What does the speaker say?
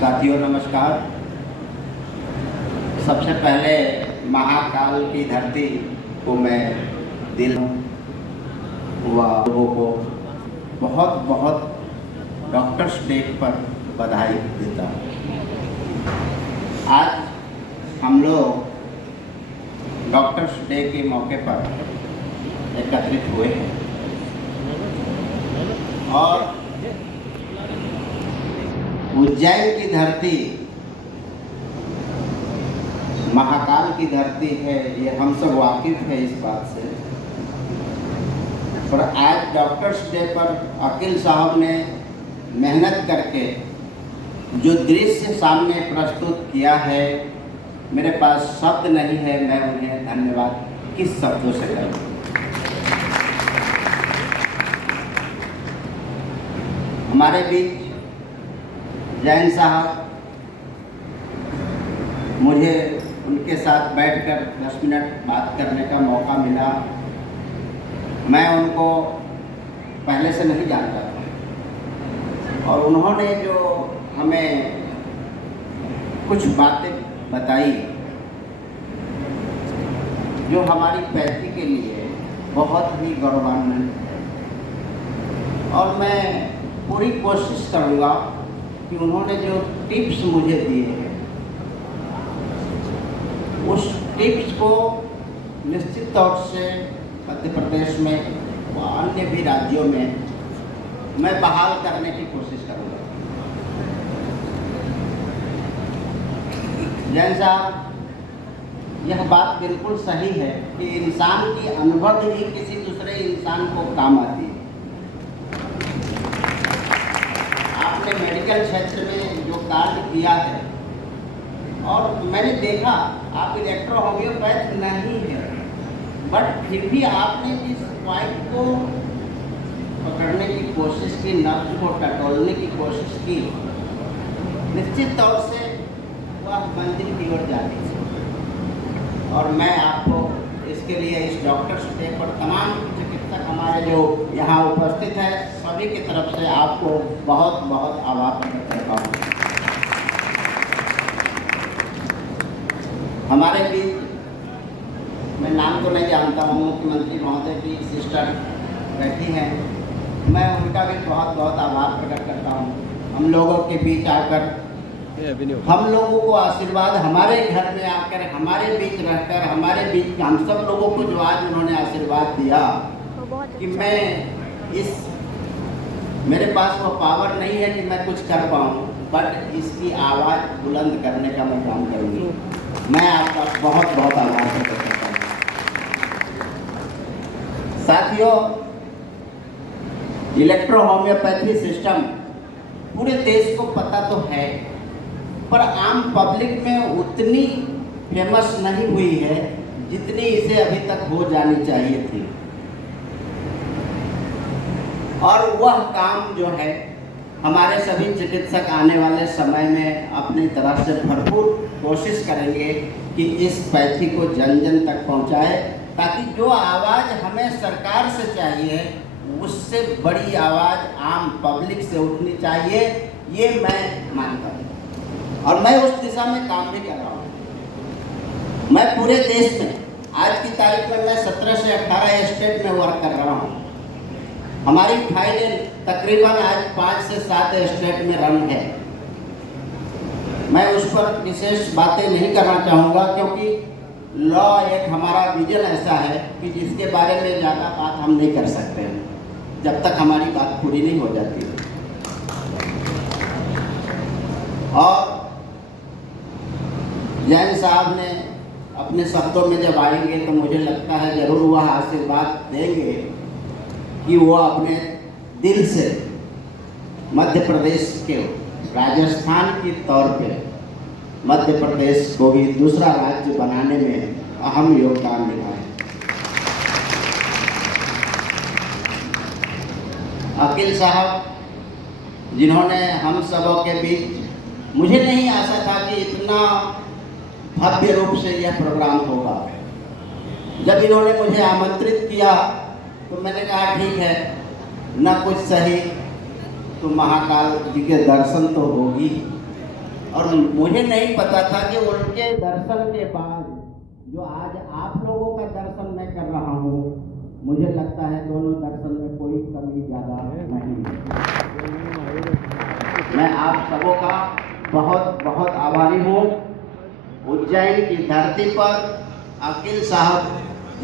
साथियों नमस्कार। सबसे पहले महाकाल की धरती को मैं दिल व लोगों को बहुत बहुत डॉक्टर्स डे पर बधाई देता हूँ। आज हम लोग डॉक्टर्स डे के मौके पर एकत्रित हुए हैं और उज्जैन की धरती महाकाल की धरती है, ये हम सब वाकिफ है इस बात से। पर आज डॉक्टर्स डे पर अकील साहब ने मेहनत करके जो दृश्य सामने प्रस्तुत किया है, मेरे पास शब्द नहीं है, मैं उन्हें धन्यवाद किस शब्दों से करूं। हमारे बीच जैन साहब, मुझे उनके साथ बैठकर 10 मिनट बात करने का मौका मिला। मैं उनको पहले से नहीं जानता था और उन्होंने जो हमें कुछ बातें बताई जो हमारी पैथी के लिए बहुत ही गौरवान्वित है। और मैं पूरी कोशिश करूँगा कि उन्होंने जो टिप्स मुझे दिए हैं उस टिप्स को निश्चित तौर से मध्य प्रदेश में व अन्य भी राज्यों में मैं बहाल करने की कोशिश करूँगा। जैन साहब, यह बात बिल्कुल सही है कि इंसान की अनुभव ही किसी दूसरे इंसान को काम आती है। आपने मेडिकल क्षेत्र में जो कार्य किया है और मैंने देखा आप इलेक्ट्रो होम्योपैथ नहीं है, बट फिर भी आपने जिस पॉइंट को पकड़ने की कोशिश की, नब्ज को टटोलने की कोशिश की, निश्चित तौर से वह मंजिल की ओर जाती है। और मैं आपको इसके लिए इस डॉक्टर्स डे पर तमाम चिकित्सक हमारे जो यहाँ उपस्थित हैं सभी की तरफ से आपको बहुत बहुत आभार प्रकट करता हूँ। हमारे बीच, मैं नाम तो नहीं जानता हूँ, मुख्यमंत्री महोदय की सिस्टर बैठी हैं, मैं उनका भी बहुत बहुत आभार प्रकट करता हूँ। हम लोगों के बीच आकर, हम लोगों को आशीर्वाद, हमारे घर में आकर, हमारे बीच रहकर, हमारे बीच हम सब लोगों को जो आज उन्होंने आशीर्वाद दिया कि मैं इस, मेरे पास वो पावर नहीं है कि मैं कुछ कर पाऊँ, बट इसकी आवाज़ बुलंद करने का मैं काम करूँगी। मैं आपका बहुत बहुत आभार प्रकट करता हूँ। साथियों, इलेक्ट्रो होम्योपैथी सिस्टम पूरे देश को पता तो है, पर आम पब्लिक में उतनी फेमस नहीं हुई है जितनी इसे अभी तक हो जानी चाहिए थी। और वह काम जो है हमारे सभी चिकित्सक आने वाले समय में अपनी तरफ से भरपूर कोशिश करेंगे कि इस पैथी को जन जन तक पहुंचाए, ताकि जो आवाज़ हमें सरकार से चाहिए उससे बड़ी आवाज़ आम पब्लिक से उठनी चाहिए, ये मैं मानता हूँ और मैं उस दिशा में काम भी कर रहा हूँ। मैं पूरे देश में आज की तारीख में मैं 17 से 18 स्टेट में वर्क कर रहा हूँ। हमारी फाइलें तकरीबन आज 5 से 7 स्टेट में रन है। मैं उस पर विशेष बातें नहीं करना चाहूँगा क्योंकि लॉ एक हमारा विजन ऐसा है कि जिसके बारे में ज़्यादा बात हम नहीं कर सकते हैं जब तक हमारी बात पूरी नहीं हो जाती। और जैन साहब ने अपने शब्दों में जब आएंगे तो मुझे लगता है ज़रूर वह आशीर्वाद देंगे कि वो अपने दिल से मध्य प्रदेश के, राजस्थान के तौर पे मध्य प्रदेश को भी दूसरा राज्य बनाने में अहम योगदान निभाएं। अकील साहब जिन्होंने हम सबों के बीच, मुझे नहीं आशा था कि इतना भव्य रूप से यह प्रोग्राम होगा। जब इन्होंने मुझे आमंत्रित किया तो मैंने कहा ठीक है, न कुछ सही तो महाकाल जी के दर्शन तो होगी। और मुझे नहीं पता था कि उनके दर्शन के बाद जो आज आप लोगों का दर्शन मैं कर रहा हूँ, मुझे लगता है दोनों दर्शन में कोई कमी ज़्यादा नहीं है। मैं आप सबों का बहुत बहुत आभारी हूँ। उज्जैन की धरती पर अकील साहब